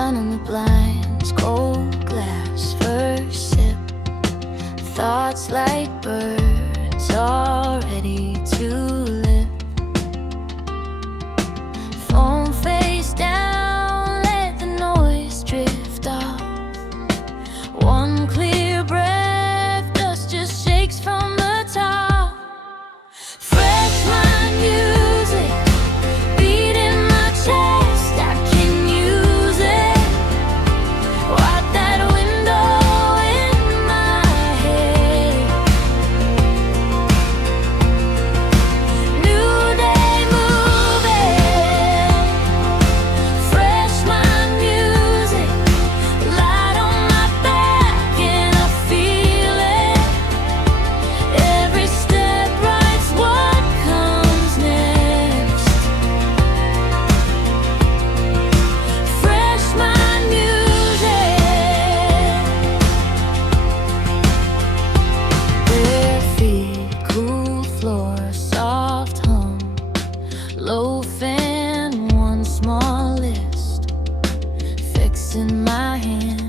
sun on the blinds, cold glass, first sip. Thoughts like birds, all ready to live. Phone face down, let the noise drift off. One clear breath, dust just shakes from the top. Fresh mind music, beat in my chest, I can use it. Wipe that window in my head. New day moving, fresh mind music, light on my back and I feel it. Every step writes what comes next. Fresh mind music. Bare feet, cool floor, soft hum, low fan, one small list. Fixing my hand,